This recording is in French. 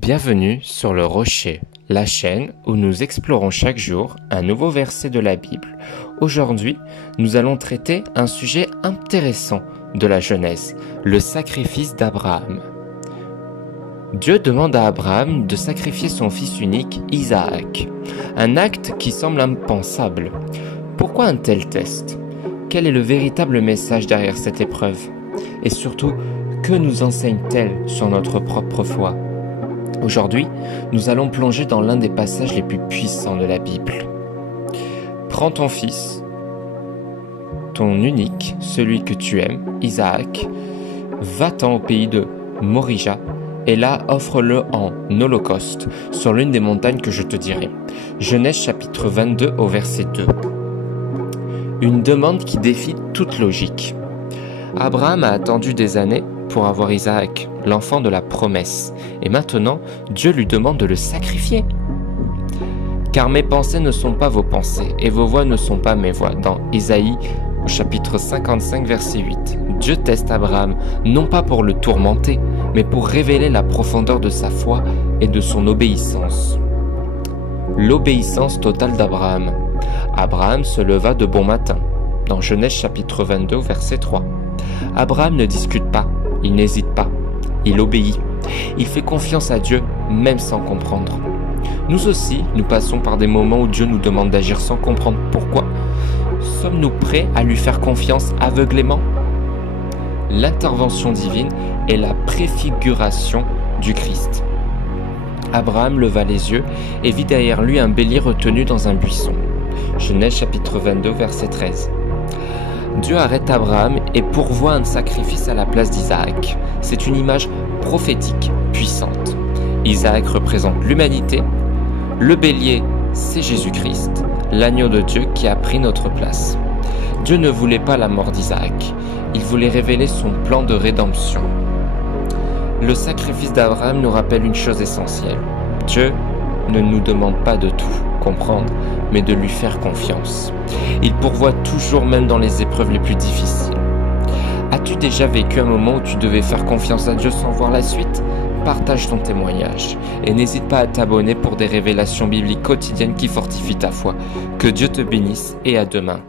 Bienvenue sur le Rocher, la chaîne où nous explorons chaque jour un nouveau verset de la Bible. Aujourd'hui, nous allons traiter un sujet intéressant de la Genèse, le sacrifice d'Abraham. Dieu demande à Abraham de sacrifier son fils unique, Isaac, un acte qui semble impensable. Pourquoi un tel test? Quel est le véritable message derrière cette épreuve? Et surtout, que nous enseigne-t-elle sur notre propre foi? Aujourd'hui, nous allons plonger dans l'un des passages les plus puissants de la Bible. Prends ton fils, ton unique, celui que tu aimes, Isaac, va-t'en au pays de Morija, et là offre-le en holocauste sur l'une des montagnes que je te dirai. Genèse chapitre 22 au verset 2. Une demande qui défie toute logique. Abraham a attendu des années pour avoir Isaac, l'enfant de la promesse, et maintenant Dieu lui demande de le sacrifier. Car mes pensées ne sont pas vos pensées, et vos voix ne sont pas mes voix. Dans Isaïe, au chapitre 55, verset 8, Dieu teste Abraham, non pas pour le tourmenter, mais pour révéler la profondeur de sa foi et de son obéissance. L'obéissance totale d'Abraham. Abraham se leva de bon matin, dans Genèse chapitre 22, verset 3. Abraham ne discute pas, il n'hésite pas, il obéit. Il fait confiance à Dieu, même sans comprendre. Nous aussi, nous passons par des moments où Dieu nous demande d'agir sans comprendre pourquoi. Sommes-nous prêts à lui faire confiance aveuglément? L'intervention divine est la préfiguration du Christ. Abraham leva les yeux et vit derrière lui un bélier retenu dans un buisson. Genèse chapitre 22, verset 13. Dieu arrête Abraham et pourvoit un sacrifice à la place d'Isaac. C'est une image prophétique puissante. Isaac représente l'humanité. Le bélier, c'est Jésus-Christ, l'agneau de Dieu qui a pris notre place. Dieu ne voulait pas la mort d'Isaac. Il voulait révéler son plan de rédemption. Le sacrifice d'Abraham nous rappelle une chose essentielle. Dieu ne nous demande pas de tout comprendre, mais de lui faire confiance. Il pourvoit toujours, même dans les épreuves les plus difficiles. As-tu déjà vécu un moment où tu devais faire confiance à Dieu sans voir la suite? Partage ton témoignage et n'hésite pas à t'abonner pour des révélations bibliques quotidiennes qui fortifient ta foi. Que Dieu te bénisse et à demain.